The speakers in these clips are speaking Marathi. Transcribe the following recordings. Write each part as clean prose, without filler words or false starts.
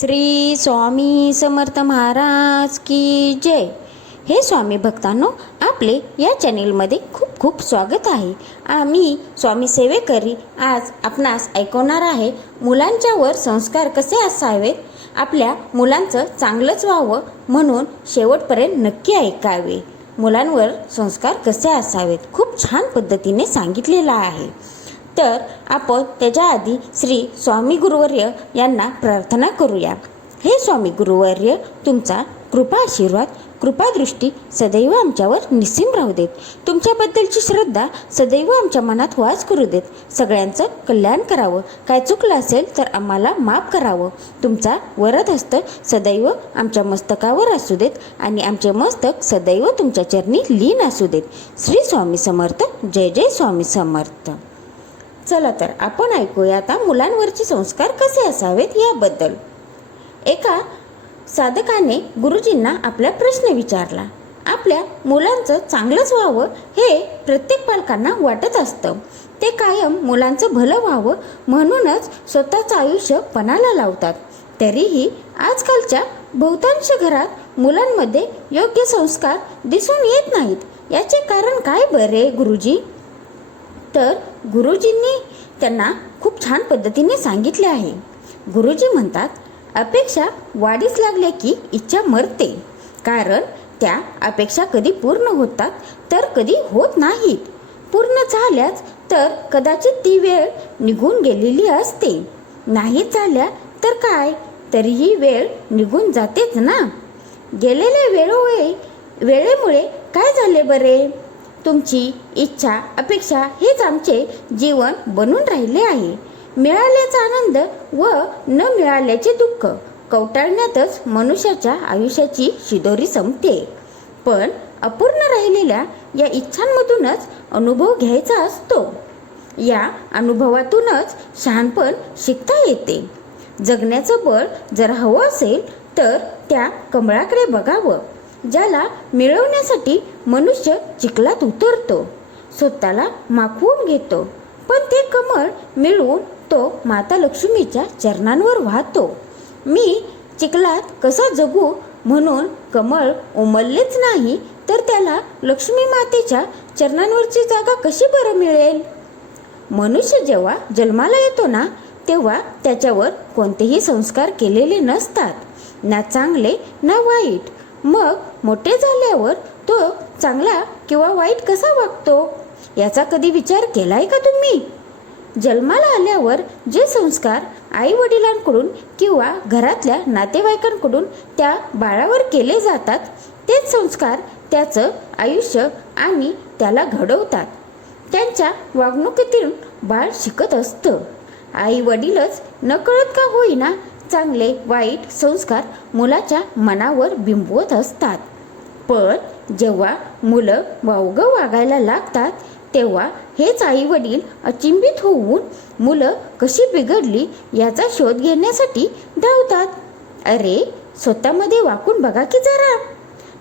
श्री स्वामी समर्थ महाराज की जय। हे स्वामी भक्तांनो, आपले या चॅनेलमध्ये खूप खूप स्वागत आहे। आम्ही स्वामी सेवेकरी आज आपणास ऐकवणार आहे मुलांच्यावर संस्कार कसे असावेत। आपल्या मुलांचं चांगलंच व्हावं म्हणून शेवटपर्यंत नक्की ऐकावे। मुलांवर संस्कार कसे असावेत खूप छान पद्धतीने सांगितलेलं आहे। तर आपण त्याच्या आधी श्री स्वामी गुरुवर्य यांना प्रार्थना करूया। हे स्वामी गुरुवर्य, तुमचा कृपा आशीर्वाद कृपादृष्टी सदैव आमच्यावर निस्सीम राहू देत। तुमच्याबद्दलची श्रद्धा सदैव आमच्या मनात वास करू देत। सगळ्यांचं कल्याण करावं। काय चुकलं असेल तर आम्हाला माफ करावं। तुमचा वरद हस्त सदैव आमच्या मस्तकावर असू देत आणि आमचे मस्तक सदैव तुमच्या चरणी लीन असू देत। श्री स्वामी समर्थ। जय जय स्वामी समर्थ। चला तर आपण ऐकूया आता मुलांवरचे संस्कार कसे असावेत याबद्दल। एका साधकाने गुरुजींना आपला प्रश्न विचारला। आपल्या मुलांचं चांगलंच व्हावं हे प्रत्येक पालकांना वाटत असतं। ते कायम मुलांचं भलं व्हावं म्हणूनच स्वतःचं आयुष्य पणाला लावतात। तरीही आजकालच्या बहुतांश घरात मुलांमध्ये योग्य संस्कार दिसून येत नाहीत। याचे कारण काय बरे गुरुजी? तर गुरुजींनी त्यांना खूप छान पद्धतीने सांगितले आहे। गुरुजी म्हणतात, अपेक्षा वाढीस लागल्या की इच्छा मरते। कारण त्या अपेक्षा कधी पूर्ण होतात तर कधी होत नाहीत। पूर्ण झाल्याच तर कदाचित ती वेळ निघून गेलेली असते। नाही झाल्या तर काय, तरीही वेळ निघून जातेच ना। गेलेल्या वेळेमुळे काय झाले बरे? तुमची इच्छा अपेक्षा हेच आमचे जीवन बनून राहिले आहे। मिळाल्याचा आनंद व न मिळाल्याचे दुःख कवटाळण्यातच मनुष्याच्या आयुष्याची शिदोरी संपते। पण अपूर्ण राहिलेल्या या इच्छांमधूनच अनुभव घ्यायचा असतो। या अनुभवातूनच शहाणपण शिकता येते। जगण्याचं बळ जर हवं असेल तर त्या कमळाकडे बघावं, ज्याला मिळवण्यासाठी मनुष्य चिखलात उतरतो, स्वतःला माखवून घेतो, पण ते कमळ मिळवून तो माता लक्ष्मीच्या चरणांवर वाहतो। मी चिखलात कसा जगू म्हणून कमळ उमललेच नाही तर त्याला लक्ष्मी मातेच्या चरणांवरची जागा कशी बरं मिळेल? मनुष्य जेव्हा जन्माला येतो ना, तेव्हा त्याच्यावर कोणतेही संस्कार केलेले नसतात, ना चांगले ना वाईट। मग मोठे झाल्यावर तो चांगला किंवा वाईट कसा वागतो याचा कधी विचार केलाय का तुम्ही? जन्माला आल्यावर जे संस्कार आई वडिलांकडून किंवा घरातल्या नातेवाईकांकडून त्या बाळावर केले जातात, तेच संस्कार त्याचं आयुष्य आणि त्याला घडवतात। त्यांच्या वागणुकीतून बाळ शिकत असतं। आई वडीलच नकळत का होईना चांगले वाईट संस्कार मुलाच्या मनावर बिंबवत असतात। पण जेव्हा मुलं वावगं वागायला लागतात तेव्हा हेच आई वडील अचंबित होऊन मुलं कशी बिघडली याचा शोध घेण्यासाठी धावतात। अरे, स्वतःमध्ये वाकून बघा की जरा।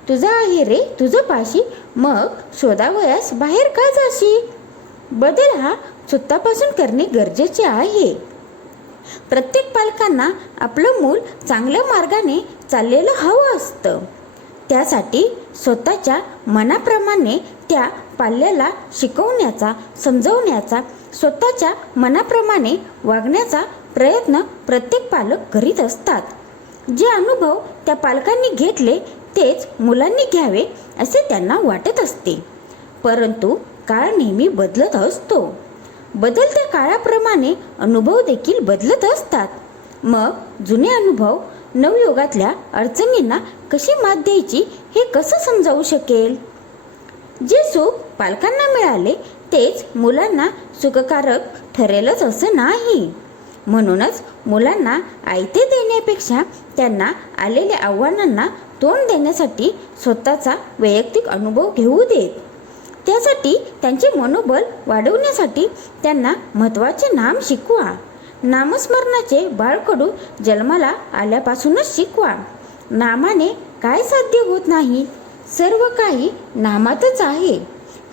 तुझं आहे रे तुझं पाशी, मग शोधावयास बाहेर का जाशी? बदल हा स्वतःपासून करणे गरजेचे आहे। प्रत्येक पालकांना आपलं मूल चांगल्या मार्गाने चाललेलं हवं असतं। त्यासाठी स्वतःच्या मनाप्रमाणे त्या पाल्याला शिकवण्याचा, समजवण्याचा, स्वतःच्या मनाप्रमाणे वागण्याचा प्रयत्न प्रत्येक पालक करीत असतात। जे अनुभव त्या पालकांनी घेतले तेच मुलांनी घ्यावे असे त्यांना वाटत असते। परंतु काळ नेहमी बदलत असतो। बदलत्या काळाप्रमाणे अनुभव देखील बदलत असतात। मग जुने अनुभव नवयुगातल्या अडचणींना कशी मात द्यायची हे कसं समजावू शकेल? जे सुख पालकांना मिळाले तेच मुलांना सुखकारक ठरेलच असं नाही। म्हणूनच मुलांना आयते देण्यापेक्षा त्यांना आलेल्या आव्हानांना तोंड देण्यासाठी स्वतःचा वैयक्तिक अनुभव घेऊ देत। त्यासाठी त्यांचे मनोबल वाढवण्यासाठी त्यांना महत्त्वाचे नाम शिकवा। नामस्मरणाचे बाळकडू जन्माला आल्यापासूनच शिकवा। नामाने काय साध्य होत नाही, सर्व काही नामातच आहे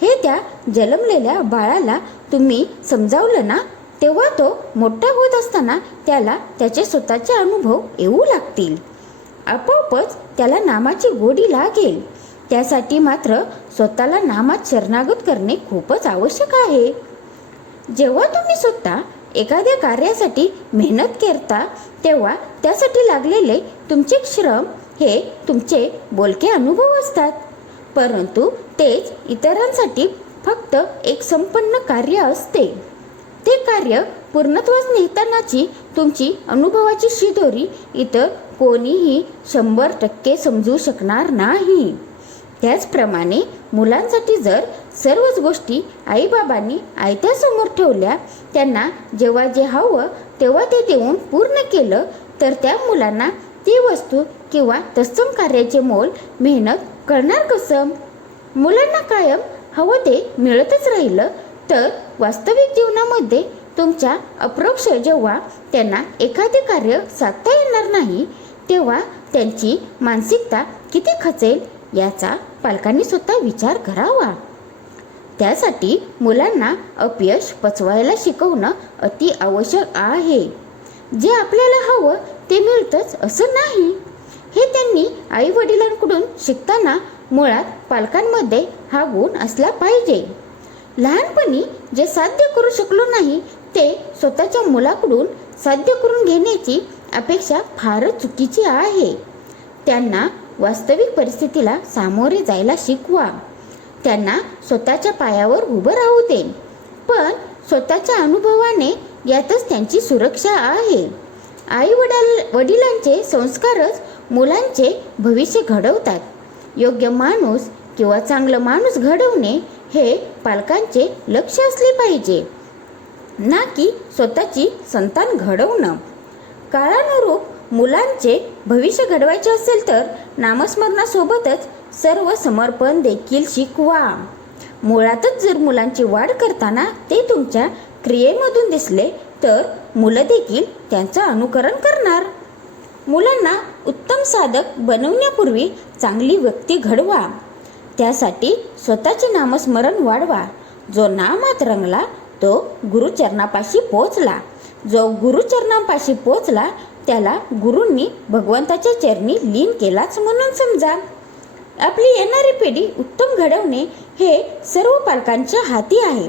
हे त्या जन्मलेल्या बाळाला तुम्ही समजावलं ना तेव्हा तो मोठा होत असताना त्याला त्याचे स्वतःचे अनुभव येऊ लागतील. आपोआपच त्याला नामाची गोडी लागेल. त्यासाठी मात्र स्वतःला नामात शरणागत करणे खूपच आवश्यक आहे. जेव्हा तुम्ही स्वतः एखाद्या कार्यासाठी मेहनत करता तेव्हा त्यासाठी लागलेले तुमचे श्रम हे तुमचे बोलके अनुभव असतात, परंतु तेच इतरांसाठी फक्त एक संपन्न कार्य असते. ते कार्य पूर्णत्वास नेतानाची तुमची अनुभवाची शिदोरी इतर कोणीही 100% समजू शकणार नाही. त्याचप्रमाणे मुलांसाठी जर सर्वच गोष्टी आईबाबांनी आयत्यासमोर ठेवल्या, त्यांना जेव्हा जे हवं तेव्हा ते देऊन पूर्ण केलं, तर त्या मुलांना ती वस्तू किंवा तत्सम कार्याचे मोल मेहनत कळणार कसं? मुलांना कायम हवं ते मिळतच राहिलं तर वास्तविक जीवनामध्ये तुमच्या अप्रोक्ष जेव्हा त्यांना एखादे कार्य साधता येणार नाही, तेव्हा त्यांची मानसिकता किती खचेल याचा पालकांनी स्वतः विचार करावा. त्यासाठी मुलांना अपयश पचवायला शिकवणं अति आवश्यक आहे. जे आपल्याला हवं ते मिळतंच असं नाही, हे त्यांनी आई वडिलांकडून शिकताना मुळात पालकांमध्ये हा गुण असला पाहिजे. लहानपणी जे साध्य करू शकलो नाही ते स्वतःच्या मुलाकडून साध्य करून घेण्याची अपेक्षा फारच चुकीची आहे. त्यांना वास्तविक परिस्थितीला सामोरे जायला शिकवा. त्यांना स्वतःच्या पायावर उभं राहू दे, पण स्वतःच्या अनुभवाने यातच त्यांची सुरक्षा आहे. आई वडिलांचे संस्कारच मुलांचे भविष्य घडवतात. योग्य माणूस किंवा चांगलं माणूस घडवणे हे पालकांचे लक्ष असले पाहिजे, ना की स्वतःची संतान घडवणं. काळानुरूप मुलांचे भविष्य घडवायचे असेल तर नामस्मरणासोबतच सर्व समर्पण देखील शिकवा. मुळातच जर मुलांची वाढ करताना ते तुमच्या क्रियेमधून दिसले तर मुलं देखील त्यांचं अनुकरण करणार. मुलांना उत्तम साधक बनवण्यापूर्वी चांगली व्यक्ती घडवा. त्यासाठी स्वतःचे नामस्मरण वाढवा. जो नामात रंगला तो गुरुचरणापाशी पोचला. जो गुरुचरणापाशी पोचला त्याला गुरूंनी भगवंताच्या चरणी लीन केलाच म्हणून समजा. आपली येणारी पिढी उत्तम घडवणे हे सर्व पालकांच्या हाती आहे.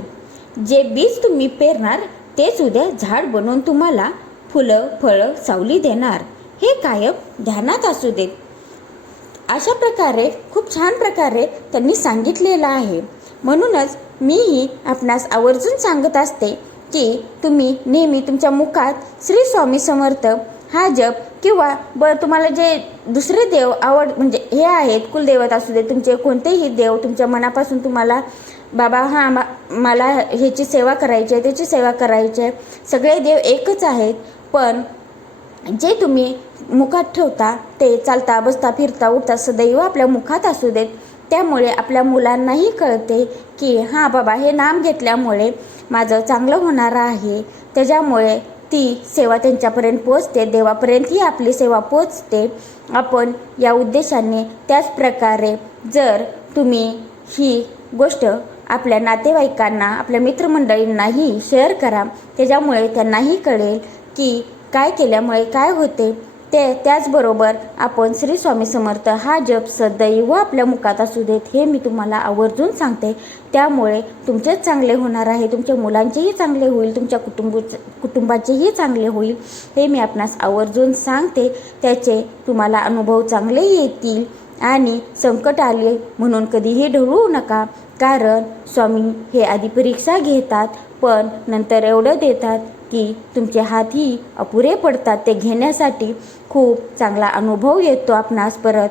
जे बीज तुम्ही पेरणार तेच उद्या झाड बनवून तुम्हाला फुलं फळं सावली देणार, हे कायम ध्यानात असू देत. अशा प्रकारे खूप छान प्रकारे त्यांनी सांगितलेलं आहे. म्हणूनच मीही आपणास आवर्जून सांगत असते की तुम्ही नेहमी तुमच्या मुखात श्री स्वामी समर्थ हा जप किंवा तुम्हाला जे दुसरे देव म्हणजे हे आहेत, कुलदैवत असू दे, तुमचे कोणतेही देव तुमच्या मनापासून तुम्हाला बाबा मला ह्याची सेवा करायची आहे, त्याची सेवा करायची आहे, सगळे देव एकच आहेत, पण जे तुम्ही मुखात ठेवता ते चालता बसता फिरता उठता सदैव आपल्या मुखात असू देत. त्यामुळे आपल्या मुलांनाही कळते की हां बाबा हे नाम घेतल्यामुळे माझं चांगलं होणार आहे. त्याच्यामुळे ती सेवा त्यांच्यापर्यंत पोचते, देवापर्यंतही आपली सेवा पोचते. आपण या उद्देशाने त्याचप्रकारे जर तुम्ही ही गोष्ट आपल्या नातेवाईकांना आपल्या मित्रमंडळींनाही शेअर करा, त्याच्यामुळे त्यांनाही कळेल की काय केल्यामुळे काय होते. त्याचबरोबर आपण श्री स्वामी समर्थ हा जप सदैव आपल्या मुखात असू देत, हे मी तुम्हाला आवर्जून सांगते. त्यामुळे तुमचेच चांगले होणार आहे, तुमच्या मुलांचेही चांगले होईल, तुमच्या कुटुंबाचेही चांगले होईल, हे मी आपणास आवर्जून सांगते. त्याचे तुम्हाला अनुभव चांगले येतील. आणि संकट आले म्हणून कधीही ढळू नका, कारण स्वामी हे आधी परीक्षा घेतात पण नंतर एवढं देतात की तुमचे हातही अपुरे पडतात. ते घेण्यासाठी खूप चांगला अनुभव येतो आपणास परत.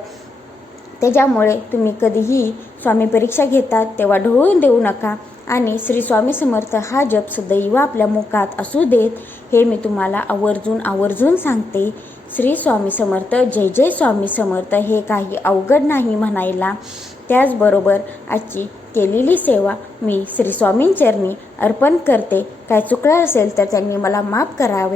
त्याच्यामुळे तुम्ही कधीही स्वामी परीक्षा घेतात तेव्हा ढळून देऊ नका. आणि श्री स्वामी समर्थ हा जप सदैव आपल्या मुखात असू देत, हे मी तुम्हाला आवर्जून सांगते. श्री स्वामी समर्थ, जय जय स्वामी समर्थ. हे काही अवघड नाही म्हणायला. त्याचबरोबर आजची केलेली सेवा मी श्री स्वामींचरणी अर्पण करते. काय चुकलं असेल तर त्यांनी मला माफ करावे.